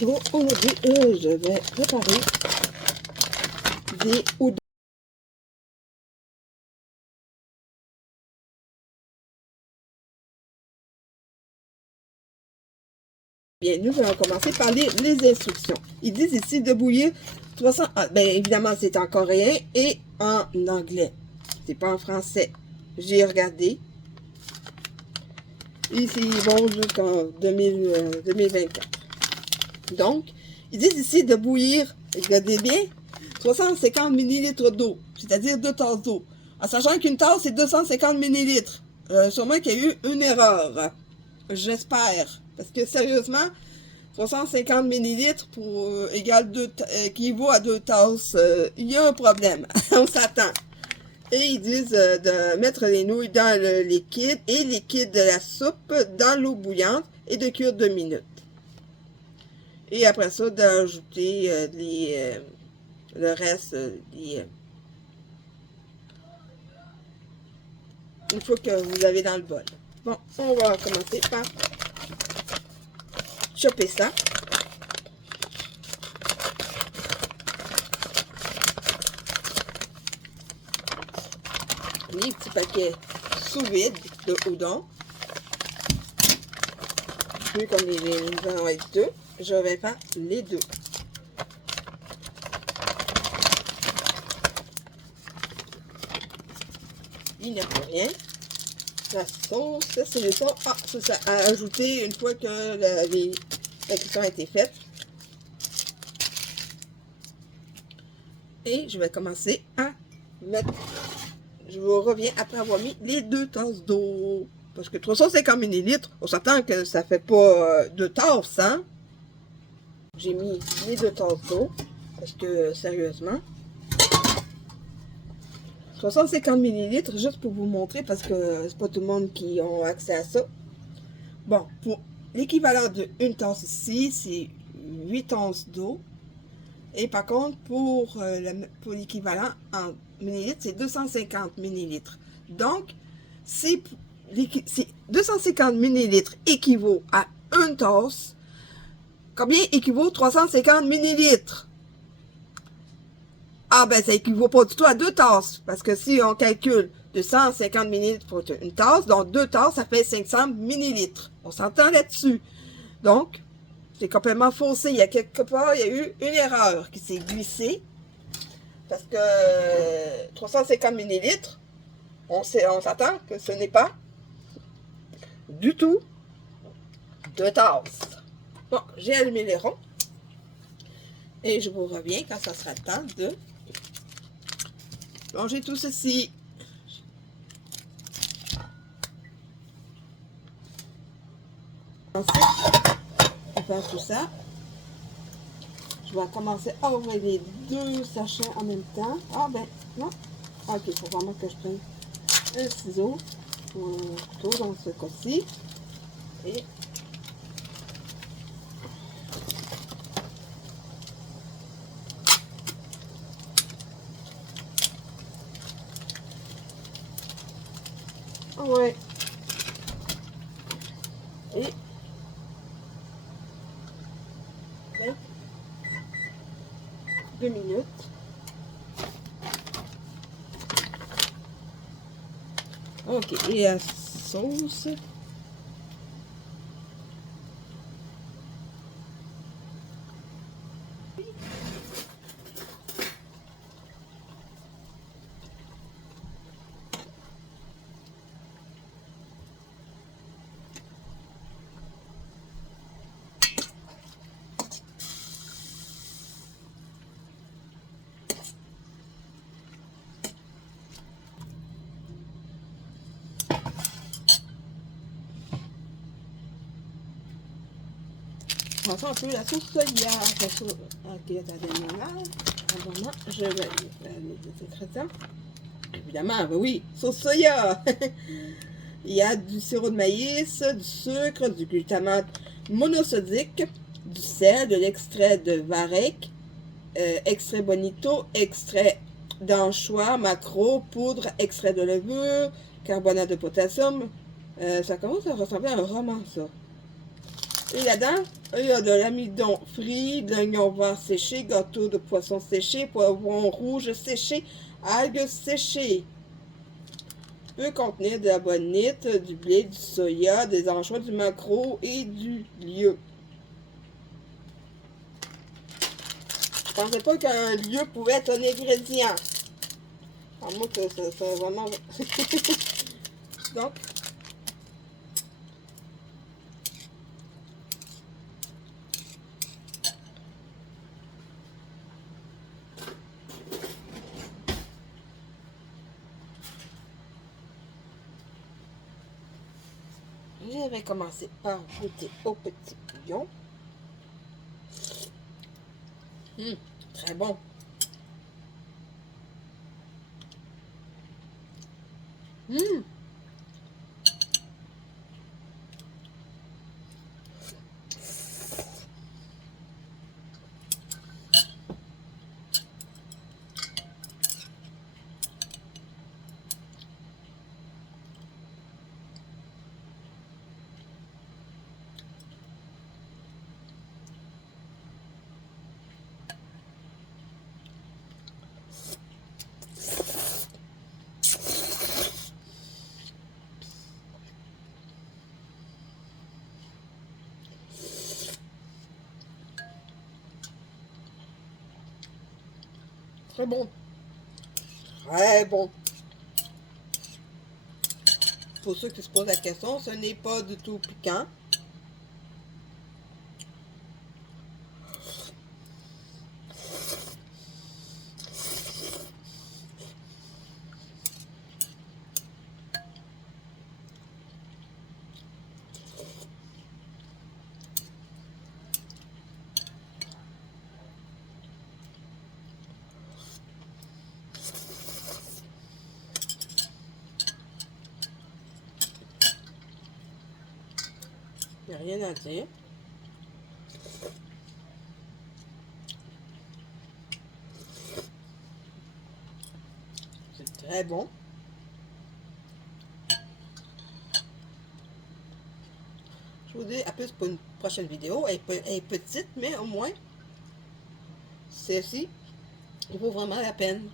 vidéo, aujourd'hui, je vais préparer des udon. Bien, nous allons commencer par les instructions. Ils disent ici de bouillir 300... bien évidemment, c'est en coréen et en anglais. C'est pas en français. J'ai regardé. Ici, ils vont jusqu'en 2024. Donc, ils disent ici de bouillir, regardez bien, 350 ml d'eau, c'est-à-dire 2 tasses d'eau. En sachant qu'une tasse, c'est 250 ml. Sûrement qu'il y a eu une erreur. J'espère. Parce que sérieusement, 350 ml pour équivaut à 2 tasses, il y a un problème. On s'attend. Et ils disent de mettre les nouilles dans le liquide et liquide de la soupe dans l'eau bouillante et de cuire 2 minutes. Et après ça, d'ajouter le reste, une fois que vous avez dans le bol. Bon, on va commencer par choper ça. Les petits paquets sous vide de udon. Vu comme nous allons être deux, je vais faire les deux. Il n'y a plus rien. La sauce, c'est le sauce. Ah, c'est ça, à ajouter une fois que la cuisson a été faite. Et je vais commencer à mettre. Je vous reviens après avoir mis les 2 tasses d'eau. Parce que 350 ml, on s'attend que ça fait pas 2 tasses, hein? J'ai mis les 2 tasses d'eau. Parce que, sérieusement, 350 ml, juste pour vous montrer, parce que c'est pas tout le monde qui a accès à ça. Bon, pour l'équivalent de 1 tasse ici, c'est 8 onces d'eau. Et par contre, pour l'équivalent en millilitres, c'est 250 ml. Donc, c'est 250 ml équivaut à 1 tasse. Combien équivaut 350 ml? Ah ben, ça équivaut pas du tout à 2 tasses. Parce que si on calcule 250 ml pour une tasse, donc 2 tasses, ça fait 500 ml. On s'entend là-dessus. Donc, c'est complètement faussé. Il y a quelque part, il y a eu une erreur qui s'est glissée. Parce que 350 ml, on s'attend que ce n'est pas du tout 2 tasses. Bon, j'ai allumé les ronds. Et je vous reviens quand ça sera le temps de plonger tout ceci. Ensuite, on va faire tout ça. Je vais commencer à ouvrir les 2 sachets en même temps. Ah ben, non. Ok, il faut vraiment que je prenne un ciseau ou un couteau dans ce cas-ci. Et ouais. Et 2 minutes. Ok, et la sauce. On va faire un peu la sauce soya. Ok, attendez-moi là. Avant, je vais les ingrédients. Évidemment, ben oui, sauce soya. Il y a du sirop de maïs, du sucre, du glutamate monosodique, du sel, de l'extrait de varech, extrait bonito, extrait d'anchois, maquereau, poudre, extrait de levure, carbonate de potassium. Ça commence à ressembler à un roman, ça. Et là-dedans, il y a de l'amidon frit, de l'oignon vert séché, gâteau de poisson séché, poivron rouge séché, algues séchées. Peut contenir de la bonite, du blé, du soya, des anchois, du maquereau et du lieu. Je pensais pas qu'un lieu pouvait être un ingrédient. À moi que c'est vraiment... Donc, je vais commencer par goûter au petit bouillon. Très bon. Très bon. Très bon. Pour ceux qui se posent la question, ce n'est pas du tout piquant. Il n'y a rien à dire. C'est très bon. Je vous dis à plus pour une prochaine vidéo. Elle est petite, mais au moins, celle-ci, il vaut vraiment la peine.